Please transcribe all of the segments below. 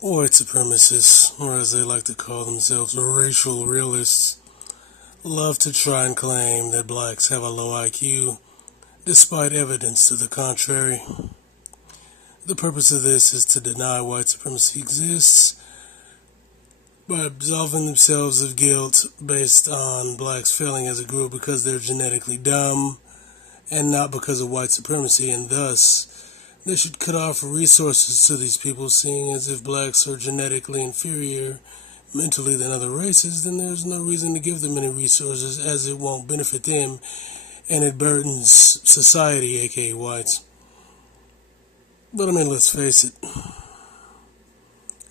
White supremacists, or as they like to call themselves, racial realists, love to try and claim that blacks have a low IQ, despite evidence to the contrary. The purpose of this is to deny white supremacy exists by absolving themselves of guilt based on blacks failing as a group because they're genetically dumb and not because of white supremacy, and thus they should cut off resources to these people, seeing as if blacks are genetically inferior mentally than other races, then there's no reason to give them any resources, as it won't benefit them and it burdens society, aka whites. But I mean, let's face it,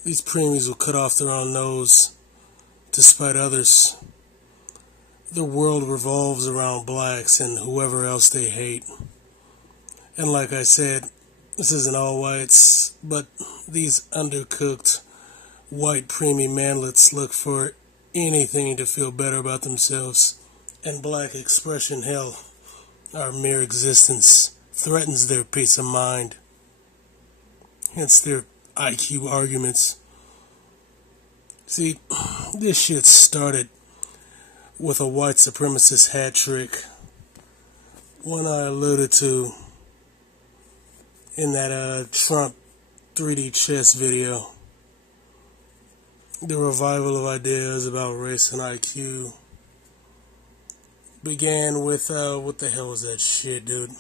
these preemies will cut off their own nose to spite others. The world revolves around blacks and whoever else they hate. And like I said, this isn't all whites, but these undercooked white preemie manlets look for anything to feel better about themselves, and black expression, hell, our mere existence threatens their peace of mind. Hence their IQ arguments. See, this shit started with a white supremacist hat trick, one I alluded to in that Trump 3D chess video. The revival of ideas about race and IQ began with, what the hell was that shit, dude?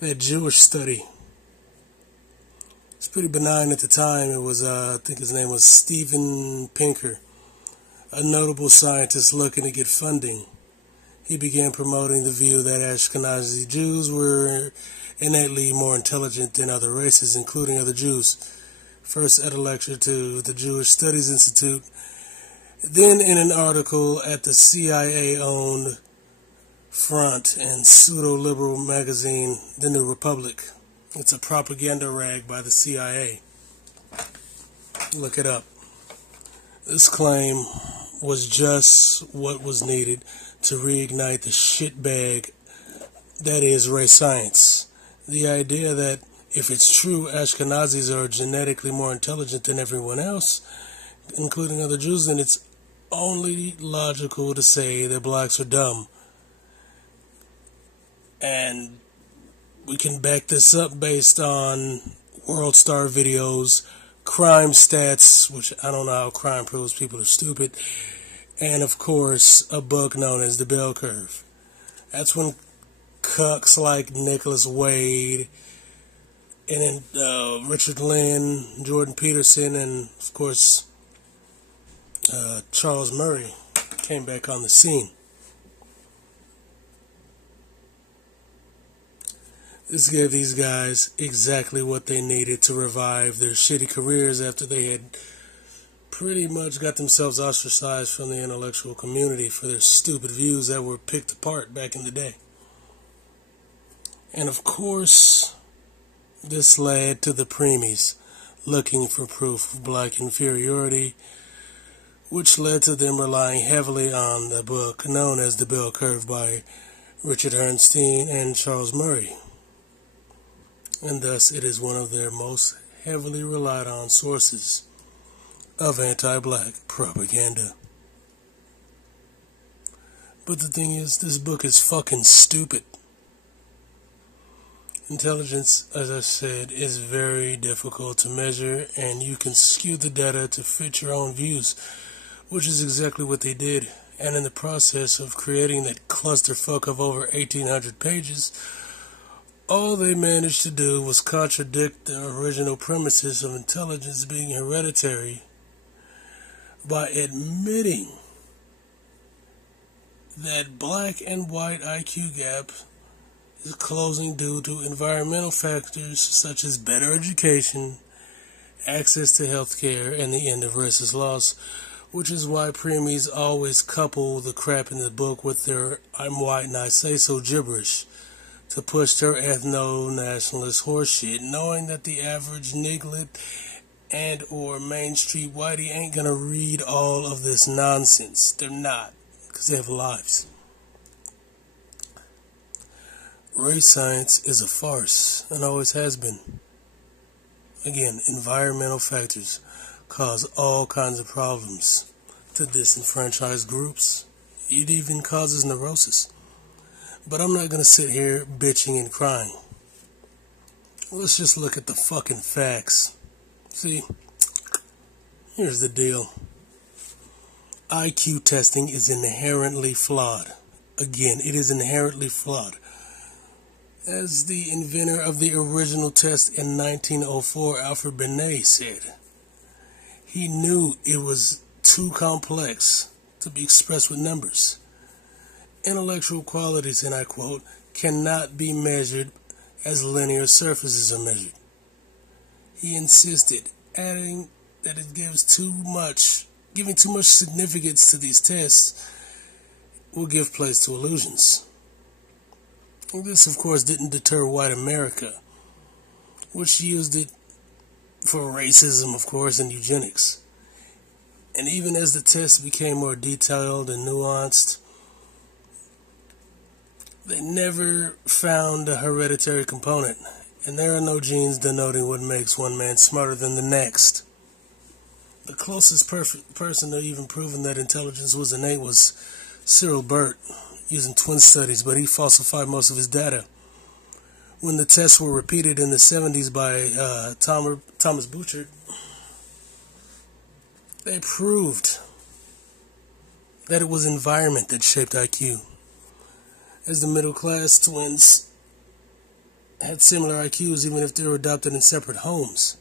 That Jewish study. It's pretty benign at the time. It was, I think his name was Steven Pinker, a notable scientist looking to get funding. He began promoting the view that Ashkenazi Jews were innately more intelligent than other races, including other Jews. First at a lecture to the Jewish Studies Institute, then in an article at the CIA-owned front and pseudo-liberal magazine, The New Republic. It's a propaganda rag by the CIA. Look it up. This claim was just what was needed to reignite the shitbag that is race science. The idea that if it's true Ashkenazis are genetically more intelligent than everyone else, including other Jews, then it's only logical to say that blacks are dumb. And we can back this up based on World Star videos, crime stats, which I don't know how crime proves people are stupid, and of course a book known as The Bell Curve. That's when cucks like Nicholas Wade and then Richard Lynn, Jordan Peterson, and of course Charles Murray came back on the scene. This gave these guys exactly what they needed to revive their shitty careers after they had pretty much got themselves ostracized from the intellectual community for their stupid views that were picked apart back in the day. And of course, this led to the preemies looking for proof of black inferiority, which led to them relying heavily on the book known as The Bell Curve by Richard Herrnstein and Charles Murray. And thus it is one of their most heavily relied on sources of anti-black propaganda. But the thing is, this book is fucking stupid. Intelligence, as I said, is very difficult to measure, and you can skew the data to fit your own views, which is exactly what they did. And in the process of creating that clusterfuck of over 1,800 pages, all they managed to do was contradict the original premises of intelligence being hereditary by admitting that black and white IQ gap is closing due to environmental factors such as better education, access to health care, and the end of racist laws, which is why preemies always couple the crap in the book with their "I'm white and I say so" gibberish to push their ethno-nationalist horseshit, knowing that the average niglet and or Main Street whitey ain't gonna read all of this nonsense. They're not, because they have lives. Race science is a farce, and always has been. Again, environmental factors cause all kinds of problems to disenfranchised groups. It even causes neurosis. But I'm not going to sit here bitching and crying. Let's just look at the fucking facts. See, here's the deal. IQ testing is inherently flawed. Again, it is inherently flawed. As the inventor of the original test in 1904, Alfred Binet, said, he knew it was too complex to be expressed with numbers. Intellectual qualities, and I quote, cannot be measured as linear surfaces are measured. He insisted, adding that it giving too much significance to these tests will give place to illusions. And this, of course, didn't deter white America, which used it for racism, of course, and eugenics. And even as the tests became more detailed and nuanced, they never found a hereditary component, and there are no genes denoting what makes one man smarter than the next. The closest person to even proving that intelligence was innate was Cyril Burt, using twin studies, but he falsified most of his data. When the tests were repeated in the 70s by Thomas Bouchard, they proved that it was environment that shaped IQ. As the middle-class twins had similar IQs even if they were adopted in separate homes.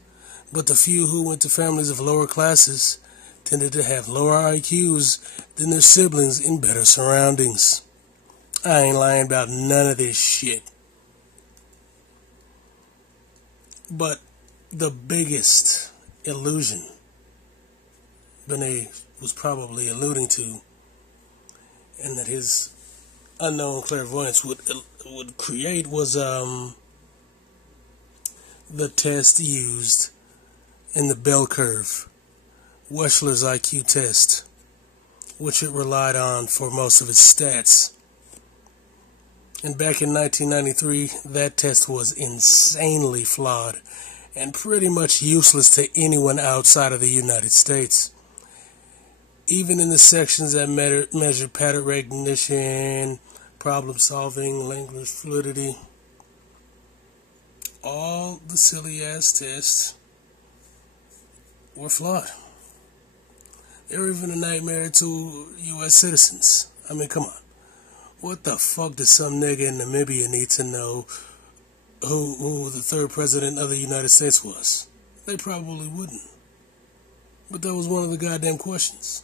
But the few who went to families of lower classes tended to have lower IQs than their siblings in better surroundings. I ain't lying about none of this shit. But the biggest illusion Binet was probably alluding to, and that his unknown clairvoyance would create, was the test used in the bell curve, Wechsler's IQ test, which it relied on for most of its stats. And back in 1993, that test was insanely flawed and pretty much useless to anyone outside of the United States. Even in the sections that measure pattern recognition, problem solving, language fluidity, all the silly ass tests were flawed. They were even a nightmare to U.S. citizens. I mean, come on. What the fuck does some nigga in Namibia need to know who the third president of the United States was? They probably wouldn't. But that was one of the goddamn questions.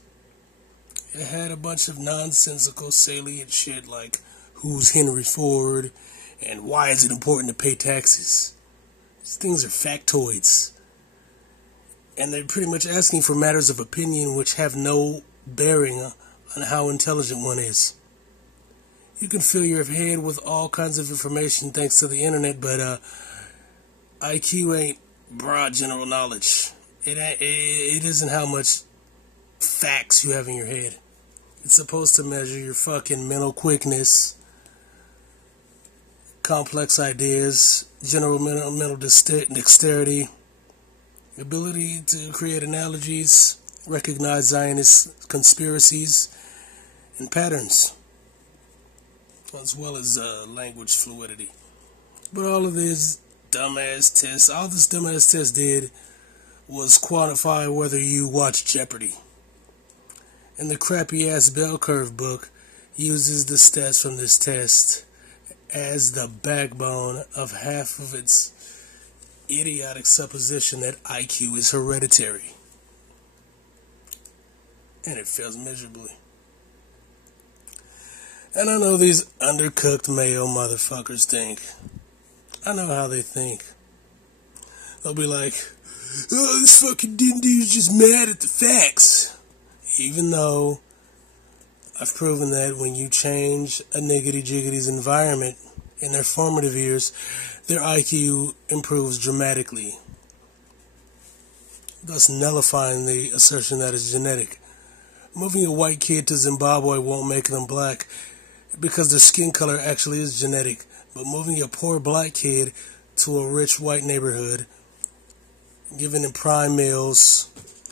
It had a bunch of nonsensical, salient shit like, who's Henry Ford, and why is it important to pay taxes? These things are factoids. And they're pretty much asking for matters of opinion which have no bearing on how intelligent one is. You can fill your head with all kinds of information thanks to the internet, but IQ ain't broad general knowledge. It isn't how much facts you have in your head. It's supposed to measure your fucking mental quickness, complex ideas, general mental dexterity, ability to create analogies, recognize Zionist conspiracies and patterns, as well as language fluidity. But all of this dumbass test did was quantify whether you watch Jeopardy. And the crappy ass bell curve book uses the stats from this test as the backbone of half of its idiotic supposition that IQ is hereditary. And it fails miserably. And I know these undercooked Mayo motherfuckers think. I know how they think. They'll be like, oh, this fucking dude's just mad at the facts. Even though I've proven that when you change a niggity-jiggity's environment in their formative years, their IQ improves dramatically, thus nullifying the assertion that it's genetic. Moving a white kid to Zimbabwe won't make them black because their skin color actually is genetic, but moving a poor black kid to a rich white neighborhood given them prime meals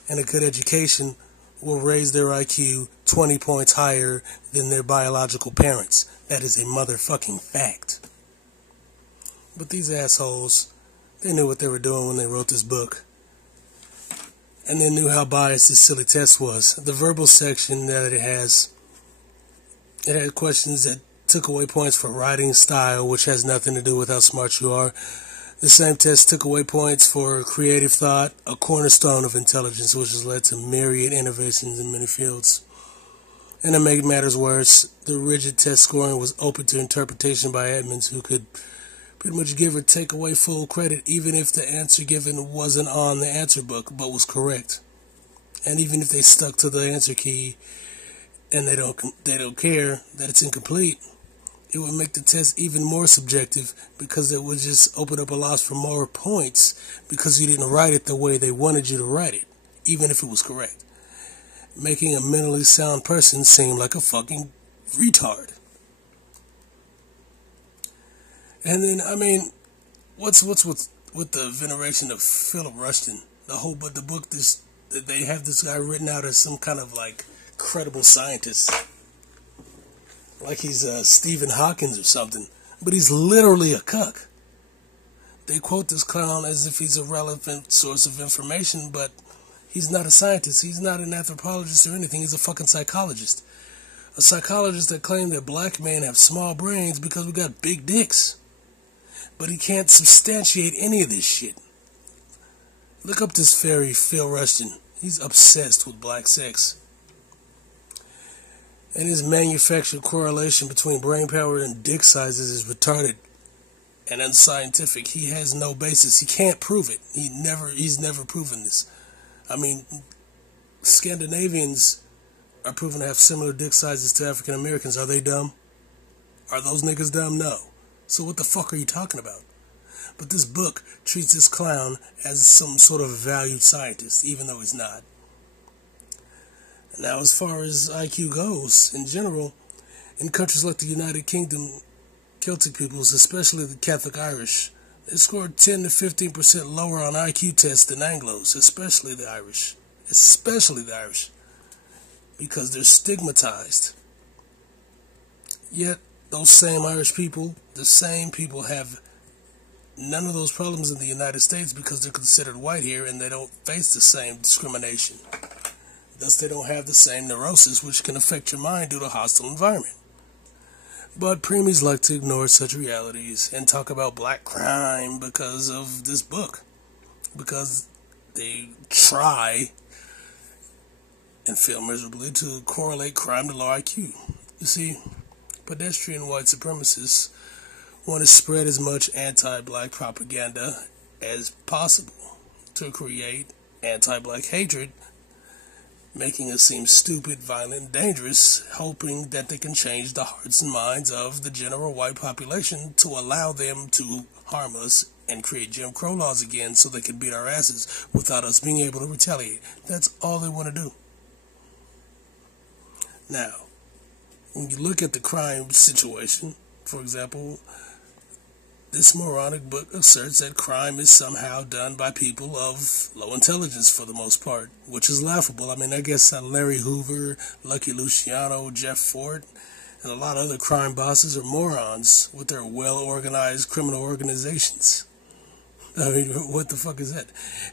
and a good education, will raise their IQ 20 points higher than their biological parents. That is a motherfucking fact. But these assholes, they knew what they were doing when they wrote this book. And they knew how biased this silly test was. The verbal section that it had questions that took away points for writing style, which has nothing to do with how smart you are. The same test took away points for creative thought, a cornerstone of intelligence, which has led to myriad innovations in many fields. And to make matters worse, the rigid test scoring was open to interpretation by admins who could pretty much give or take away full credit, even if the answer given wasn't on the answer book but was correct. And even if they stuck to the answer key and they don't care that it's incomplete, it would make the test even more subjective, because it would just open up a loss for more points because you didn't write it the way they wanted you to write it, even if it was correct, making a mentally sound person seem like a fucking retard. And then, I mean, what's with the veneration of Philip Rushton? The book, they have this guy written out as some kind of like credible scientist, like he's Stephen Hawking or something, but he's literally a cuck. They quote this clown as if he's a relevant source of information, but he's not a scientist, he's not an anthropologist or anything, he's a fucking psychologist. A psychologist that claimed that black men have small brains because we got big dicks. But he can't substantiate any of this shit. Look up this fairy Phil Rushton. He's obsessed with black sex. And his manufactured correlation between brain power and dick sizes is retarded and unscientific. He has no basis. He can't prove it. He's never proven this. I mean, Scandinavians are proven to have similar dick sizes to African Americans. Are they dumb? Are those niggas dumb? No. So what the fuck are you talking about? But this book treats this clown as some sort of valued scientist, even though he's not. Now, as far as IQ goes, in general, in countries like the United Kingdom, Celtic peoples, especially the Catholic Irish, they scored 10 to 15% lower on IQ tests than Anglos, especially the Irish. Because they're stigmatized. Yet, those same Irish people, the same people have none of those problems in the United States because they're considered white here and they don't face the same discrimination. Thus, they don't have the same neurosis, which can affect your mind due to a hostile environment. But preemies like to ignore such realities and talk about black crime because of this book. Because they try and fail miserably to correlate crime to low IQ. You see, pedestrian white supremacists want to spread as much anti-black propaganda as possible to create anti-black hatred, making us seem stupid, violent, and dangerous, hoping that they can change the hearts and minds of the general white population to allow them to harm us and create Jim Crow laws again so they can beat our asses without us being able to retaliate. That's all they want to do. Now, when you look at the crime situation, for example, this moronic book asserts that crime is somehow done by people of low intelligence for the most part, which is laughable. I mean, I guess Larry Hoover, Lucky Luciano, Jeff Ford, and a lot of other crime bosses are morons with their well-organized criminal organizations. I mean, what the fuck is that?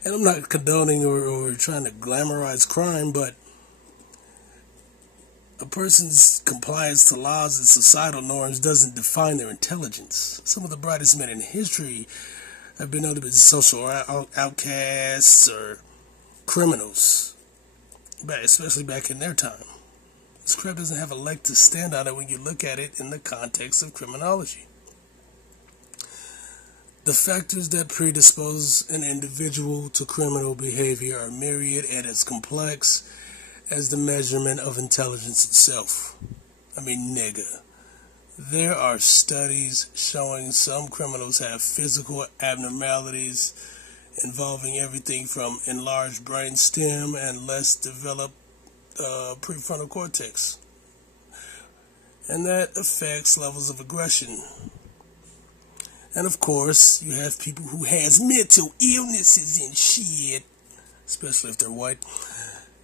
And I'm not condoning or trying to glamorize crime, but a person's compliance to laws and societal norms doesn't define their intelligence. Some of the brightest men in history have been known to be social outcasts or criminals, especially back in their time. This crap doesn't have a leg to stand on it when you look at it in the context of criminology. The factors that predispose an individual to criminal behavior are myriad and as complex as the measurement of intelligence itself. I mean, nigga. There are studies showing some criminals have physical abnormalities involving everything from enlarged brain stem and less developed prefrontal cortex. And that affects levels of aggression. And of course, you have people who has mental illnesses and shit, especially if they're white.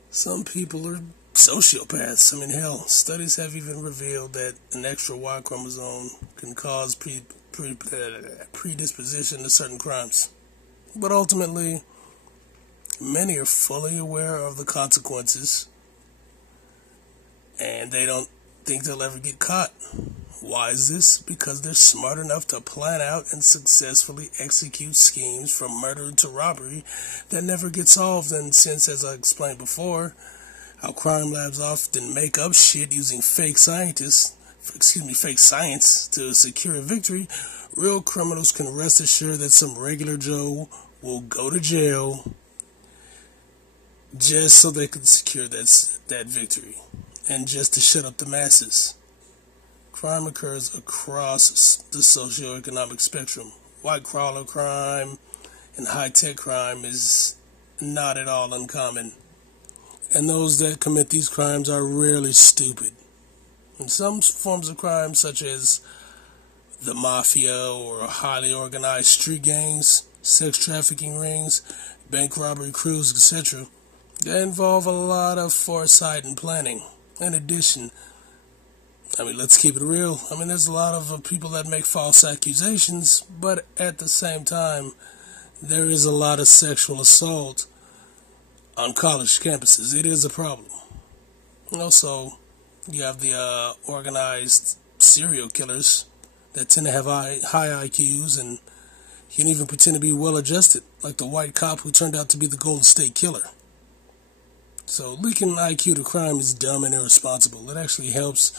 Some people are sociopaths. I mean, hell, studies have even revealed that an extra Y chromosome can cause predisposition to certain crimes. But ultimately, many are fully aware of the consequences, and they don't think they'll ever get caught. Why is this? Because they're smart enough to plan out and successfully execute schemes from murder to robbery that never get solved. And since, as I explained before, how crime labs often make up shit using fake science to secure a victory, real criminals can rest assured that some regular Joe will go to jail just so they can secure that victory and just to shut up the masses. Crime occurs across the socioeconomic spectrum. White-collar crime and high-tech crime is not at all uncommon. And those that commit these crimes are rarely stupid. And some forms of crime, such as the mafia or highly organized street gangs, sex trafficking rings, bank robbery crews, etc., they involve a lot of foresight and planning. In addition, let's keep it real. There's a lot of people that make false accusations, but at the same time, there is a lot of sexual assault on college campuses. It is a problem. And also, you have the organized serial killers that tend to have high IQs and can even pretend to be well-adjusted, like the white cop who turned out to be the Golden State Killer. So linking IQ to crime is dumb and irresponsible. It actually helps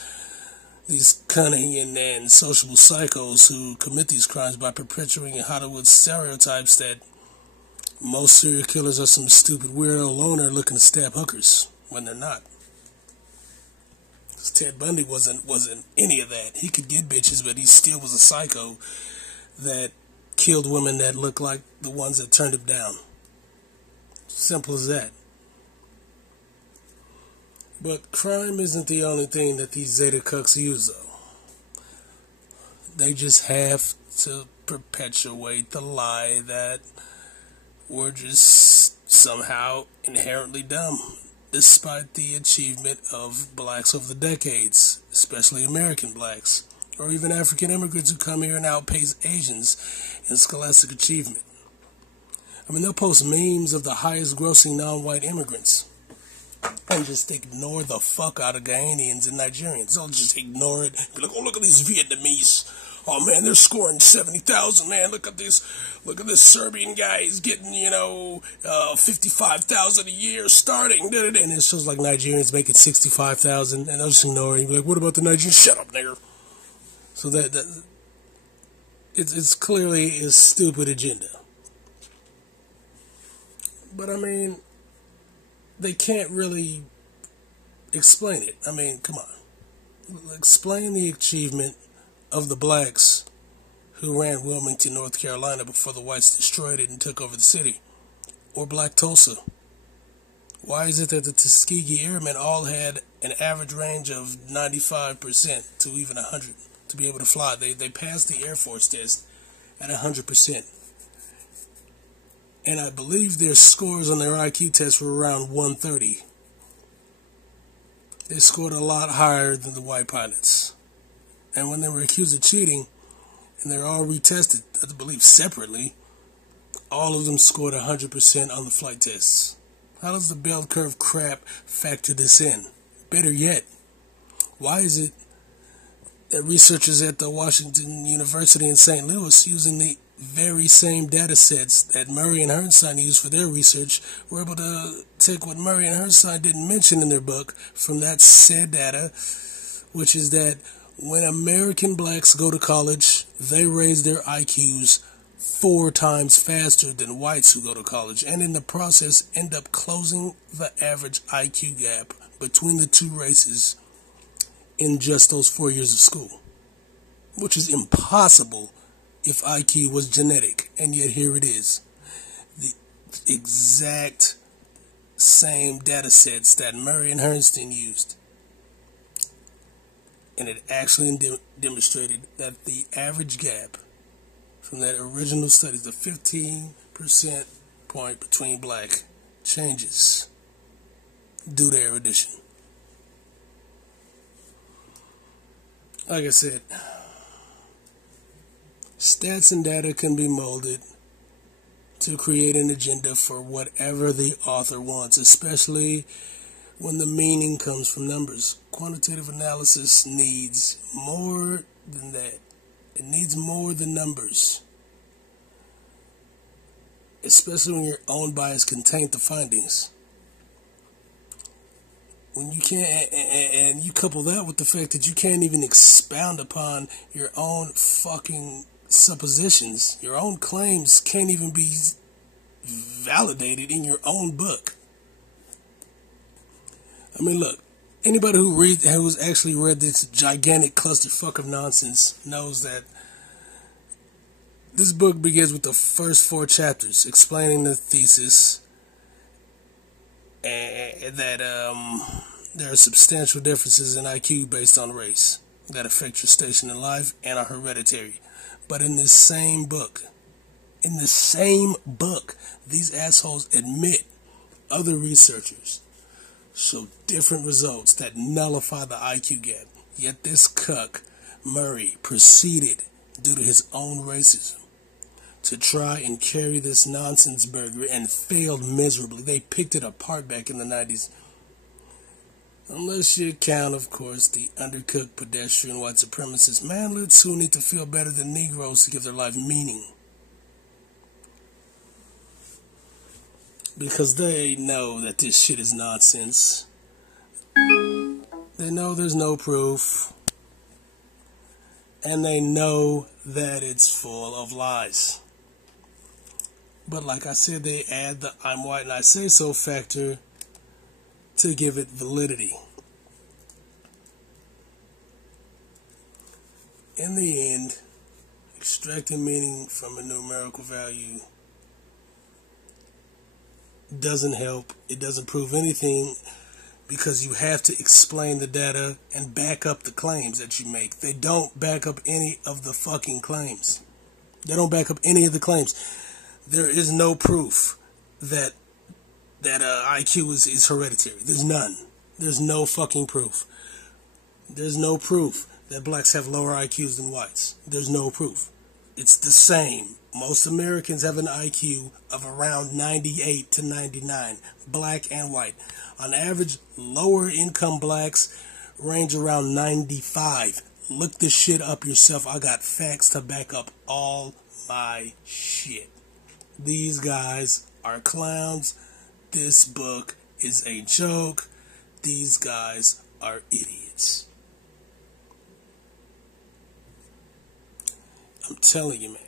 these cunning and sociable psychos who commit these crimes by perpetuating Hollywood stereotypes that most serial killers are some stupid weirdo loner looking to stab hookers when they're not. Ted Bundy wasn't any of that. He could get bitches, but he still was a psycho that killed women that looked like the ones that turned him down. Simple as that. But crime isn't the only thing that these Zeta cucks use, though. They just have to perpetuate the lie that we're just somehow inherently dumb, despite the achievement of blacks over the decades, especially American blacks, or even African immigrants who come here and outpace Asians in scholastic achievement. They'll post memes of the highest grossing non-white immigrants and just ignore the fuck out of Ghanaians and Nigerians. They'll just ignore it. Be like, oh, look at these Vietnamese. Oh, man, they're scoring 70,000, man. Look at this Serbian guy. He's getting, 55,000 a year starting. And it shows like Nigerians making 65,000, and they'll just ignore it. You'll be like, what about the Nigerians? Shut up, nigger. So it's clearly a stupid agenda. But, they can't really explain it. Come on. Explain the achievement of the blacks who ran Wilmington, North Carolina before the whites destroyed it and took over the city. Or Black Tulsa. Why is it that the Tuskegee Airmen all had an average range of 95% to even 100 to be able to fly? They passed the Air Force test at 100%. And I believe their scores on their IQ test were around 130. They scored a lot higher than the white pilots. And when they were accused of cheating, and they're all retested, I believe separately, all of them scored 100% on the flight tests. How does the bell curve crap factor this in? Better yet, why is it that researchers at the Washington University in St. Louis, using the very same data sets that Murray and Herrnstein used for their research, were able to take what Murray and Herrnstein didn't mention in their book from that said data, which is that when American blacks go to college, they raise their IQs 4 times faster than whites who go to college, and in the process end up closing the average IQ gap between the two races in just those 4 years of school, which is impossible if IQ was genetic, and yet here it is. The exact same data sets that Murray and Herrnstein used. And it actually demonstrated that the average gap from that original study, the 15% point between black changes due to erudition. Like I said, stats and data can be molded to create an agenda for whatever the author wants, especially when the meaning comes from numbers. Quantitative analysis needs more than that. It needs more than numbers, especially when your own bias can taint the findings. When you can't, and you couple that with the fact that you can't even expound upon your own fucking suppositions, your own claims can't even be validated in your own book. I mean, look, anybody who's actually read this gigantic clusterfuck of nonsense knows that this book begins with the first 4 chapters explaining the thesis and that there are substantial differences in IQ based on race that affect your station in life and are hereditary. But in this same book, these assholes admit other researchers show different results that nullify the IQ gap. Yet this cuck, Murray, proceeded, due to his own racism, to try and carry this nonsense burger and failed miserably. They picked it apart back in the 90s. Unless you count, of course, the undercooked pedestrian white supremacist manlets who need to feel better than Negroes to give their life meaning. Because they know that this shit is nonsense. They know there's no proof. And they know that it's full of lies. But like I said, they add the I'm white and I say so factor to give it validity. In the end, extracting meaning from a numerical value doesn't help. It doesn't prove anything because you have to explain the data and back up the claims that you make. They don't back up any of the fucking claims. They don't back up any of the claims. There is no proof that IQ is hereditary. There's none. There's no fucking proof. There's no proof that blacks have lower IQs than whites. There's no proof. It's the same. Most Americans have an IQ of around 98 to 99, black and white. On average, lower income blacks range around 95. Look this shit up yourself. I got facts to back up all my shit. These guys are clowns. This book is a joke. These guys are idiots. I'm telling you, man.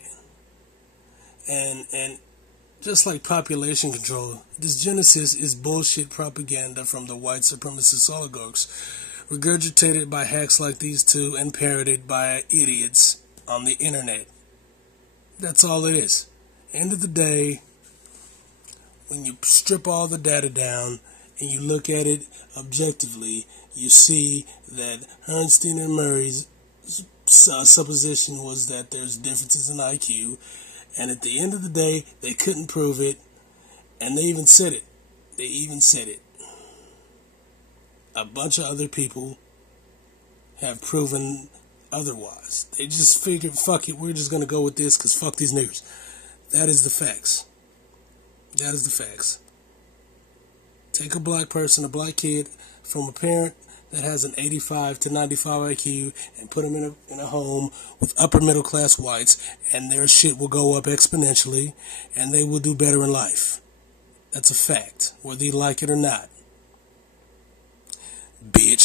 And just like population control, this Genesis is bullshit propaganda from the white supremacist oligarchs, regurgitated by hacks like these two and parroted by idiots on the internet. That's all it is. End of the day, when you strip all the data down and you look at it objectively, you see that Herrnstein and Murray's supposition was that there's differences in IQ, and at the end of the day, they couldn't prove it, and they even said it. A bunch of other people have proven otherwise. They just figured, fuck it, we're just going to go with this because fuck these niggers. That is the facts. That is the facts. Take a black person, a black kid, from a parent that has an 85 to 95 IQ and put them in a home with upper middle class whites, and their shit will go up exponentially and they will do better in life. That's a fact, whether you like it or not. Bitch.